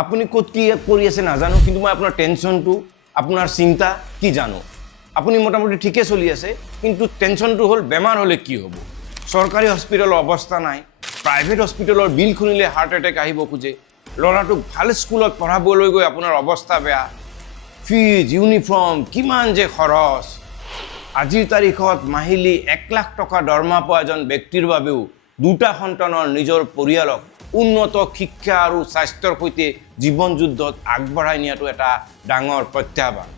আপুনি ক'ত কি কৰি আছে নাজানো, কিন্তু মই আপোনাৰ টেনশ্যনটো, আপোনাৰ চিন্তা কি জানো। আপুনি মোটামুটি ঠিকে চলি আছে, কিন্তু টেনশ্যনটো হ'ল বেমাৰ হ'লে কি হ'ব। চৰকাৰী হস্পিটেলৰ অৱস্থা নাই, প্ৰাইভেট হস্পিটেলৰ বিল শুনিলে হাৰ্ট এটেক আহিব খোজে। ল'ৰাটোক ভাল স্কুলত পঢ়াবলৈ গৈ আপোনাৰ অৱস্থা বেয়া, ফিজ, ইউনিফৰ্ম, কিমান যে খৰচ। আজিৰ তাৰিখত মাহিলী 1 লাখ টকা দৰমহা পোৱা এজন ব্যক্তিৰ বাবেও দুটা সন্তানৰ নিজৰ পৰিয়ালক উন্নত শিক্ষা আৰু স্বাস্থ্যৰ সৈতে জীৱন যুদ্ধত আগবঢ়াই নিয়াটো এটা ডাঙৰ প্ৰত্যাহ্বান।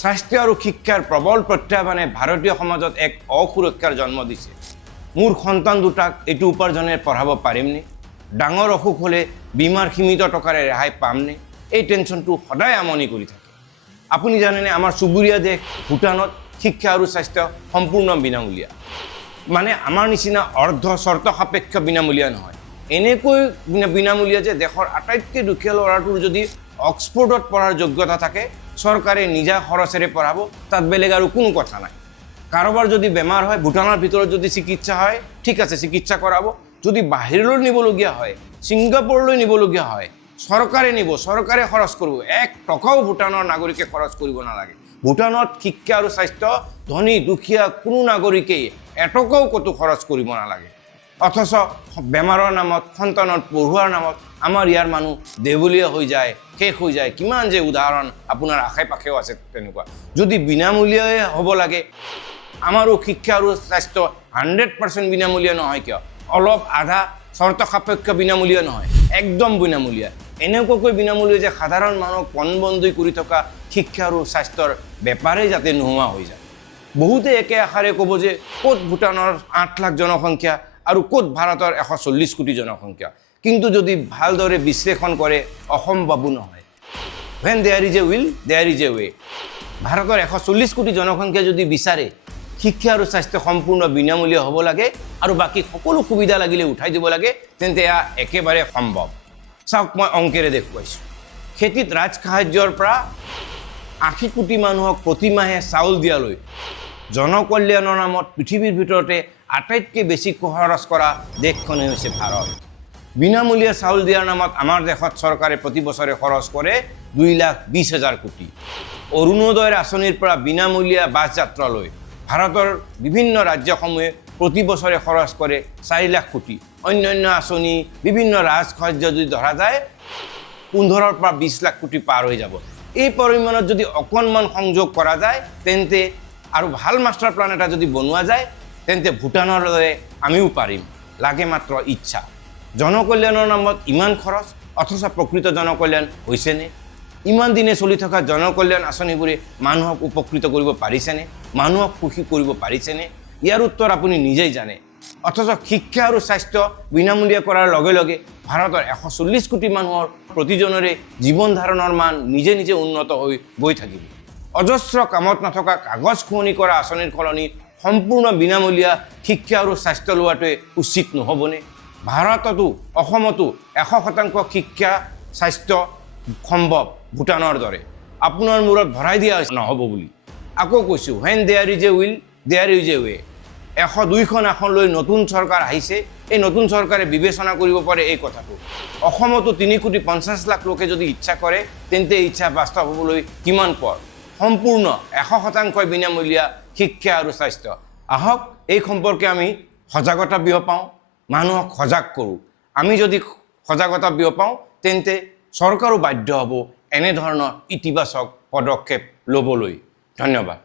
স্বাস্থ্য আৰু শিক্ষাৰ প্ৰবল প্ৰত্যাহ্বানে ভাৰতীয় সমাজত এক অসুৰক্ষাৰ জন্ম দিছে। মোৰ সন্তান দুটাক এইটো উপাৰ্জনেৰে পঢ়াব পাৰিমনে? ডাঙৰ অসুখ হ'লে বীমাৰ সীমিত টকাৰে ৰেহাই পামনে? এই টেনশ্যনটো সদায় আমনি কৰি থাকে। আপুনি জানেনে, আমাৰ চুবুৰীয়া দেশ ভূটানত শিক্ষা আৰু স্বাস্থ্য সম্পূৰ্ণ বিনামূলীয়া। মানে আমাৰ নিচিনা অৰ্ধ চৰ্ত সাপেক্ষ বিনামূলীয়া নহয়, এনেকৈ বিনামূলীয়া যে দেশৰ আটাইতকৈ দুখীয়া ল'ৰাটোৰ যদি অক্সফৰ্ডত পঢ়াৰ যোগ্যতা থাকে, চৰকাৰে নিজা খৰচেৰে পঢ়াব, তাত বেলেগ আৰু কোনো কথা নাই। কাৰোবাৰ যদি বেমাৰ হয়, ভূটানৰ ভিতৰত যদি চিকিৎসা হয়, ঠিক আছে, চিকিৎসা কৰাব। যদি বাহিৰলৈ নিবলগীয়া হয়, ছিংগাপুৰলৈ নিবলগীয়া হয়, চৰকাৰে নিব, চৰকাৰে খৰচ কৰিব। 1 টকাও ভূটানৰ নাগৰিকে খৰচ কৰিব নালাগে। ভূটানত শিক্ষা আৰু স্বাস্থ্য ধনী দুখীয়া কোনো নাগৰিকেই এটকাও ক'তো খৰচ কৰিব নালাগে। অথচ বেমাৰৰ নামত, সন্তানৰ পঢ়োৱাৰ নামত আমাৰ ইয়াৰ মানুহ দেৱলীয়া হৈ যায়, শেষ হৈ যায়। কিমান যে উদাহৰণ আপোনাৰ আশে পাশেও আছে তেনেকুৱা। যদি বিনামূলীয়াই হ'ব লাগে, আমাৰো শিক্ষা আৰু স্বাস্থ্য 100% বিনামূলীয়া নহয় কিয়? অলপ আধা চৰ্ত সাপেক্ষ বিনামূলীয়া নহয়, একদম বিনামূলীয়া। এনেকুৱাকৈ বিনামূলীয়া যে সাধাৰণ মানুহক পণবন্দী কৰি থকা শিক্ষা আৰু স্বাস্থ্যৰ বেপাৰেই যাতে নোহোৱা হৈ যায়। বহুতে একে আশাৰে ক'ব যে ক'ত ভূটানৰ 8 লাখ জনসংখ্যা আৰু ক'ত ভাৰতৰ 140 কোটি জনসংখ্যা। কিন্তু যদি ভালদৰে বিশ্লেষণ কৰে, অসম্ভৱো নহয়। When there is a will, there is a way. ভাৰতৰ 140 কোটি জনসংখ্যা যদি বিচাৰে শিক্ষা আৰু স্বাস্থ্য সম্পূৰ্ণ বিনামূলীয়া হ'ব লাগে আৰু বাকী সকলো সুবিধা লাগিলে উঠাই দিব লাগে, তেন্তে এয়া একেবাৰে সম্ভৱ। চাওক, মই অংকেৰে দেখুৱাইছোঁ। খেতিত ৰাজসাহায্যৰ পৰা 80 কোটি মানুহক প্ৰতিমাহে চাউল দিয়ালৈ জনকল্যাণৰ নামত পৃথিৱীৰ ভিতৰতে আটাইতকৈ বেছি খৰচ কৰা দেশখনেই হৈছে ভাৰত। বিনামূলীয়া চাউল দিয়াৰ নামত আমাৰ দেশত চৰকাৰে প্ৰতি বছৰে খৰচ কৰে 2,20,000 কোটি। অৰুণোদয়ৰ আঁচনিৰ পৰা বিনামূলীয়া বাছ যাত্ৰালৈ ভাৰতৰ বিভিন্ন ৰাজ্যসমূহে প্ৰতি বছৰে খৰচ কৰে 4 লাখ কোটি। অন্যান্য আঁচনি, বিভিন্ন ৰাজসাহায্য যদি ধৰা যায়, 15 পৰা 20 লাখ কোটি পাৰ হৈ যাব। এই পৰিমাণত যদি অকণমান সংযোগ কৰা যায়, তেন্তে আৰু ভাল মাষ্টাৰ প্লান এটা যদি বনোৱা যায়, তেন্তে ভূটানৰ দৰে আমিও পাৰিম। লাগে মাত্ৰ ইচ্ছা। জনকল্যাণৰ নামত ইমান খৰচ, অথচ প্ৰকৃত জনকল্যাণ হৈছেনে? ইমান দিনে চলি থকা জনকল্যাণ আঁচনিবোৰে মানুহক উপকৃত কৰিব পাৰিছেনে? মানুহক সুখী কৰিব পাৰিছেনে? ইয়াৰ উত্তৰ আপুনি নিজেই জানে। অথচ শিক্ষা আৰু স্বাস্থ্য বিনামূলীয়া কৰাৰ লগে লগে ভাৰতৰ 140 কোটি মানুহৰ প্ৰতিজনৰে জীৱন ধাৰণৰ মান নিজে নিজে উন্নত হৈ গৈ থাকিব। অজস্ৰ কামত নথকা কাগজ খুৱনি কৰা আঁচনিৰ সলনি সম্পূৰ্ণ বিনামূলীয়া শিক্ষা আৰু স্বাস্থ্য লোৱাটোৱে উচিত নহ'বনে? ভাৰততো, অসমতো 100% শিক্ষা স্বাস্থ্য সম্ভৱ ভূটানৰ দৰে। আপোনাৰ মূৰত ভৰাই দিয়া নহ'ব বুলি আকৌ কৈছোঁ। when there is a will, there is a way. 102খন আসন লৈ নতুন চৰকাৰ আহিছে। এই নতুন চৰকাৰে বিবেচনা কৰিব পাৰে এই কথাটো। অসমতো 3,50,00,000 লোকে যদি ইচ্ছা কৰে, তেন্তে ইচ্ছা বাস্তৱ হ'বলৈ কিমান পৰ? সম্পূৰ্ণ 100% বিনামূলীয়া শিক্ষা আৰু স্বাস্থ্য। আহক, এই সম্পৰ্কে আমি সজাগতা বিয়পাওঁ, মানুহক সজাগ কৰোঁ। আমি যদি সজাগতা বিয়পাওঁ, তেন্তে চৰকাৰো বাধ্য হ'ব এনেধৰণৰ ইতিবাচক পদক্ষেপ ল'বলৈ। ধন্যবাদ।